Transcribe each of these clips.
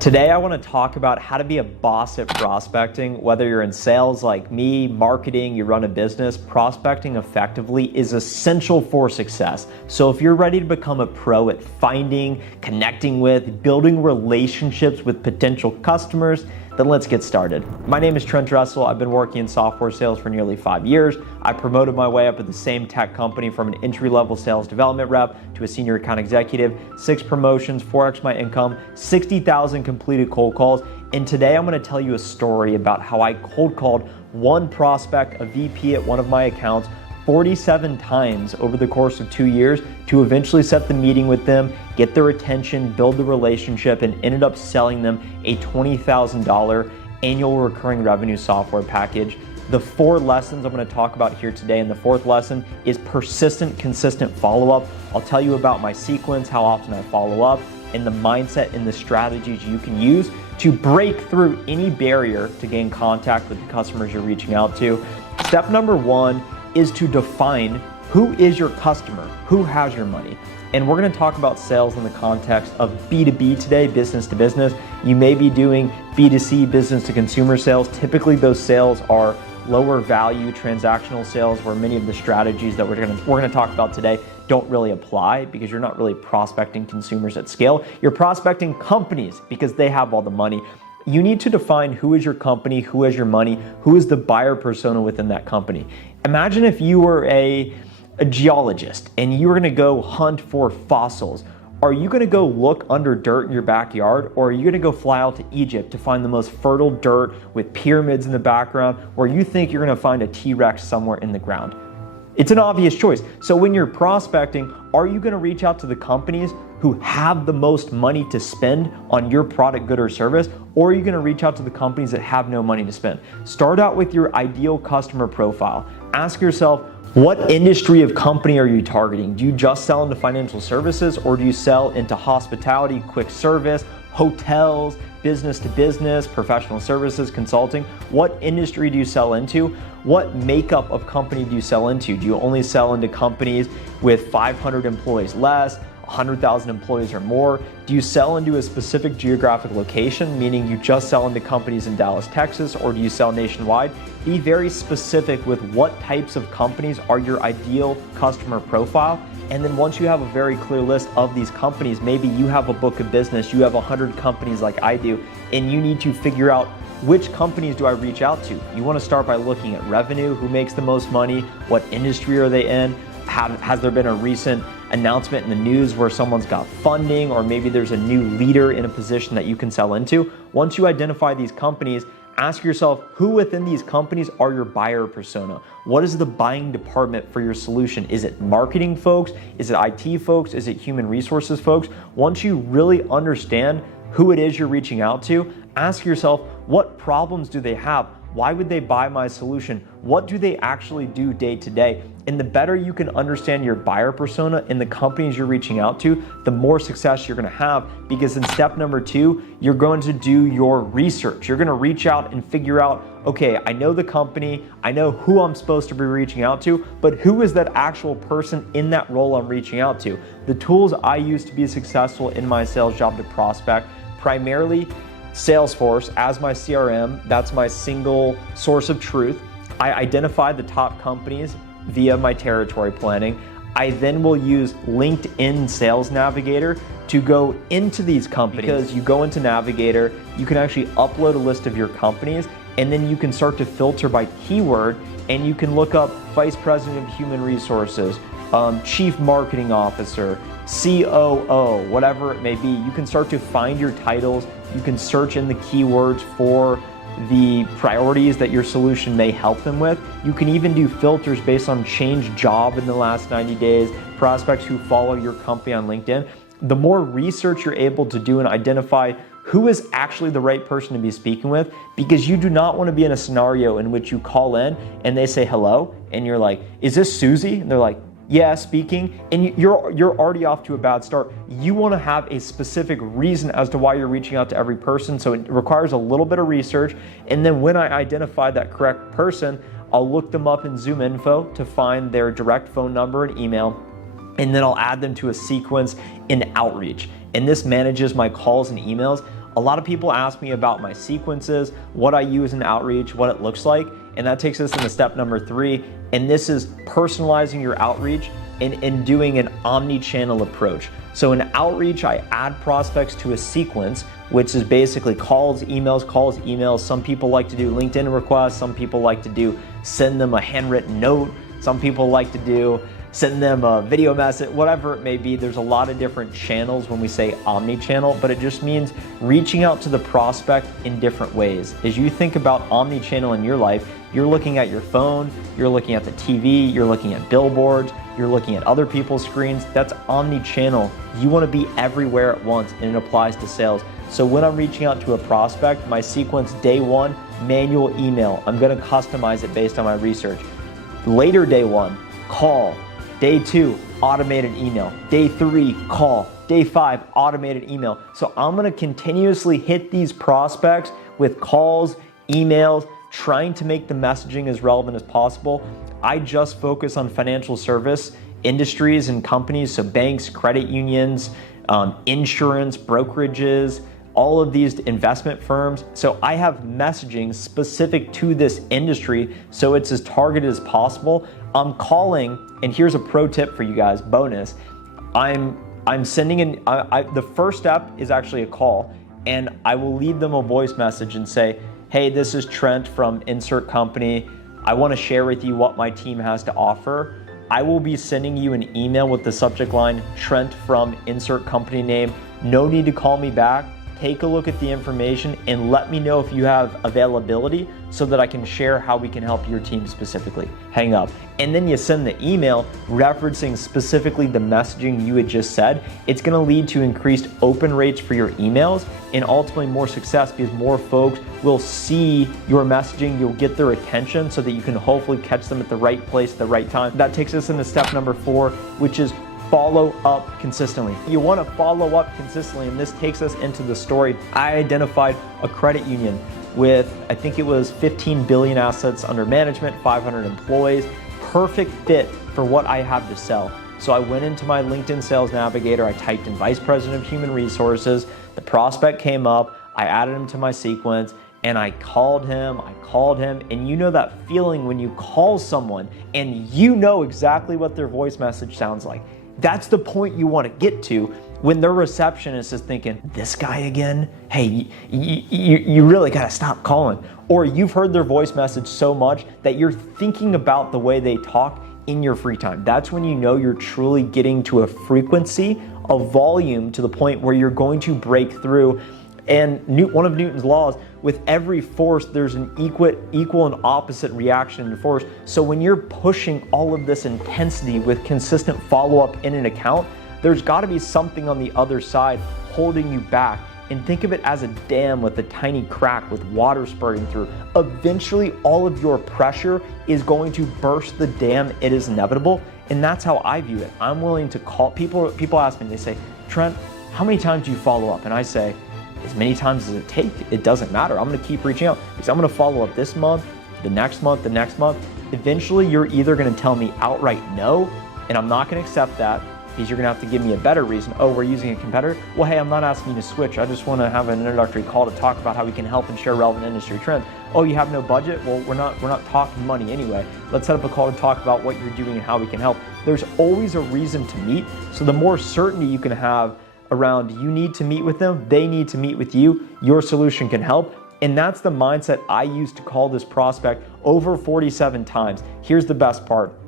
Today, I want to talk about how to be a boss at prospecting. Whether you're in sales like me, marketing, you run a business, prospecting effectively is essential for success. So if you're ready to become a pro at finding, connecting with, building relationships with potential customers, then let's get started. My name is Trent Dressel. I've been working in software sales for nearly 5 years. I promoted my way up at the same tech company from an entry-level sales development rep to a senior account executive, 6 promotions, 4x my income, 60,000 completed cold calls. And today I'm going to tell you a story about how I cold called one prospect, a VP at one of my accounts, 47 times over the course of 2 years to eventually set the meeting with them, get their attention, build the relationship, and ended up selling them a $20,000 annual recurring revenue software package. The 4 lessons I'm going to talk about here today, and the 4th lesson is persistent, consistent follow-up. I'll tell you about my sequence, how often I follow up, and the mindset and the strategies you can use to break through any barrier to gain contact with the customers you're reaching out to. Step number 1 is to define who is your customer, who has your money. And we're going to talk about sales in the context of B2B today, business to business. You may be doing B2C, business to consumer sales. Typically those sales are lower value transactional sales where many of the strategies that we're going to talk about today don't really apply because you're not really prospecting consumers at scale. You're prospecting companies because they have all the money. You need to define who is your company, who has your money, who is the buyer persona within that company. Imagine if you were a geologist and you were going to go hunt for fossils. Are you going to go look under dirt in your backyard, or are you going to go fly out to Egypt to find the most fertile dirt with pyramids in the background, where you think you're going to find a T-Rex somewhere in the ground? It's an obvious choice. So when you're prospecting, are you going to reach out to the companies who have the most money to spend on your product, good, or service, or are you going to reach out to the companies that have no money to spend? Start out with your ideal customer profile. Ask yourself, what industry of company are you targeting? Do you just sell into financial services, or do you sell into hospitality, quick service, hotels, business to business, professional services, consulting? What industry do you sell into? What makeup of company do you sell into? Do you only sell into companies with 500 employees less, 100,000 employees or more? Do you sell into a specific geographic location, meaning you just sell into companies in Dallas, Texas, or do you sell nationwide? Be very specific with what types of companies are your ideal customer profile. And then once you have a very clear list of these companies, maybe you have a book of business, you have 100 companies like I do, and you need to figure out which companies do I reach out to. You want to start by looking at revenue, who makes the most money, what industry are they in, has there been a recent announcement in the news where someone's got funding, or maybe there's a new leader in a position that you can sell into. Once you identify these companies, ask yourself who within these companies are your buyer persona. What is the buying department for your solution? Is it marketing folks? Is it IT folks? Is it human resources folks? Once you really understand who it is you're reaching out to, ask yourself, what problems do they have? Why would they buy my solution? What do they actually do day to day? And the better you can understand your buyer persona and the companies you're reaching out to, the more success you're going to have, because in step number 2, you're going to do your research. You're going to reach out and figure out, okay, I know the company, I know who I'm supposed to be reaching out to, but who is that actual person in that role I'm reaching out to? The tools I use to be successful in my sales job to prospect, primarily Salesforce as my CRM, that's my single source of truth. I identify the top companies via my territory planning. I then will use LinkedIn Sales Navigator to go into these companies. Because you go into Navigator, you can actually upload a list of your companies, and then you can start to filter by keyword, and you can look up Vice President of Human Resources, Chief Marketing Officer, COO, whatever it may be. You can start to find your titles. You can search in the keywords for the priorities that your solution may help them with. You can even do filters based on changed job in the last 90 days, prospects who follow your company on LinkedIn. The more research you're able to do and identify who is actually the right person to be speaking with, because you do not want to be in a scenario in which you call in and they say hello and you're like, is this Susie? And they're like, yeah, speaking, and you're already off to a bad start. You want to have a specific reason as to why you're reaching out to every person, so it requires a little bit of research. And then when I identify that correct person, I'll look them up in Zoom Info to find their direct phone number and email, and then I'll add them to a sequence in Outreach. And this manages my calls and emails. A lot of people ask me about my sequences, what I use in outreach, what it looks like, and that takes us into step number 3, and this is personalizing your outreach and doing an omni-channel approach. So in outreach, I add prospects to a sequence, which is basically calls, emails. Some people like to do LinkedIn requests. Some people like to do send them a handwritten note. Some people like to do send them a video message, whatever it may be. There's a lot of different channels when we say omni-channel, but it just means reaching out to the prospect in different ways. As you think about omni-channel in your life, you're looking at your phone, you're looking at the TV, you're looking at billboards, you're looking at other people's screens. That's omni-channel. You want to be everywhere at once, and it applies to sales. So when I'm reaching out to a prospect, my sequence, day 1, manual email. I'm going to customize it based on my research. Later day 1, call. Day 2, automated email. Day 3, call. Day 5, automated email. So I'm going to continuously hit these prospects with calls, emails, trying to make the messaging as relevant as possible. I just focus on financial service industries and companies, so banks, credit unions, insurance, brokerages, all of these investment firms. So I have messaging specific to this industry, so it's as targeted as possible. I'm calling, and here's a pro tip for you guys, bonus. I'm sending in, the first step is actually a call, and I will leave them a voice message and say, hey, this is Trent from insert company. I want to share with you what my team has to offer. I will be sending you an email with the subject line, Trent from insert company name. No need to call me back. Take a look at the information and let me know if you have availability so that I can share how we can help your team specifically. Hang up. And then you send the email referencing specifically the messaging you had just said. It's going to lead to increased open rates for your emails and ultimately more success because more folks will see your messaging. You'll get their attention so that you can hopefully catch them at the right place at the right time. That takes us into step number 4, which is follow up consistently. You want to follow up consistently, and this takes us into the story. I identified a credit union with, I think it was 15 billion assets under management, 500 employees, perfect fit for what I have to sell. So I went into my LinkedIn Sales Navigator, I typed in Vice President of Human Resources, the prospect came up, I added him to my sequence, and I called him, and you know that feeling when you call someone and you know exactly what their voice message sounds like. That's the point you want to get to when their receptionist is thinking, this guy again? Hey, you really got to stop calling. Or you've heard their voice message so much that you're thinking about the way they talk in your free time. That's when you know you're truly getting to a frequency, a volume to the point where you're going to break through. And one of Newton's laws, with every force, there's an equal and opposite reaction to force. So when you're pushing all of this intensity with consistent follow-up in an account, there's got to be something on the other side holding you back. And think of it as a dam with a tiny crack with water spurting through. Eventually, all of your pressure is going to burst the dam. It is inevitable. And that's how I view it. I'm willing to call. People ask me, they say, Trent, how many times do you follow up? And I say, as many times as it takes, it doesn't matter. I'm going to keep reaching out because I'm going to follow up this month, the next month, the next month. Eventually, you're either going to tell me outright no, and I'm not going to accept that because you're going to have to give me a better reason. Oh, we're using a competitor? Well, hey, I'm not asking you to switch. I just want to have an introductory call to talk about how we can help and share relevant industry trends. Oh, you have no budget? Well, we're not talking money anyway. Let's set up a call to talk about what you're doing and how we can help. There's always a reason to meet. So the more certainty you can have around you need to meet with them, they need to meet with you, your solution can help. And that's the mindset I used to call this prospect over 47 times. Here's the best part.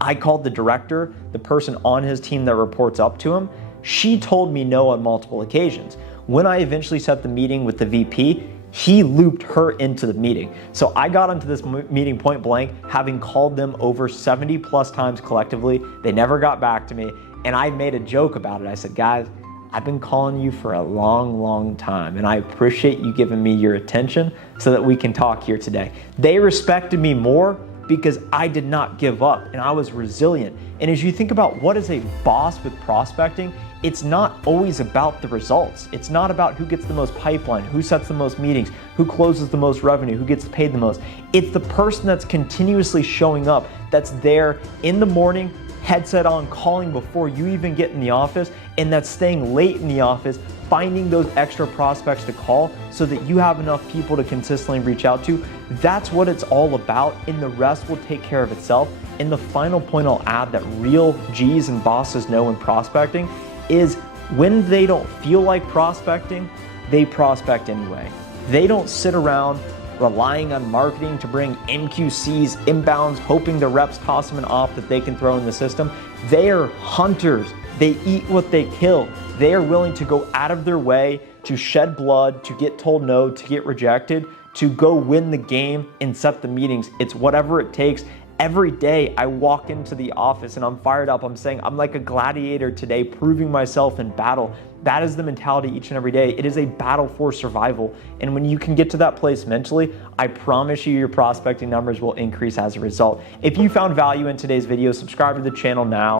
I called the director, the person on his team that reports up to him. She told me no on multiple occasions. When I eventually set the meeting with the VP, he looped her into the meeting. So I got into this meeting point blank, having called them over 70 plus times collectively. They never got back to me. And I made a joke about it. I said, guys, I've been calling you for a long, long time, and I appreciate you giving me your attention so that we can talk here today. They respected me more because I did not give up and I was resilient. And as you think about what is a boss with prospecting, it's not always about the results. It's not about who gets the most pipeline, who sets the most meetings, who closes the most revenue, who gets paid the most. It's the person that's continuously showing up, that's there in the morning, headset on, calling before you even get in the office, and that's staying late in the office, finding those extra prospects to call so that you have enough people to consistently reach out to. That's what it's all about, and the rest will take care of itself. And the final point I'll add that real G's and bosses know in prospecting is when they don't feel like prospecting, they prospect anyway. They don't sit around relying on marketing to bring MQCs, inbounds, hoping the reps cost them an op that they can throw in the system. They are hunters. They eat what they kill. They are willing to go out of their way to shed blood, to get told no, to get rejected, to go win the game and set the meetings. It's whatever it takes. Every day I walk into the office and I'm fired up. I'm saying I'm like a gladiator today, proving myself in battle. That is the mentality each and every day. It is a battle for survival. And when you can get to that place mentally, I promise you your prospecting numbers will increase as a result. If you found value in today's video, subscribe to the channel now.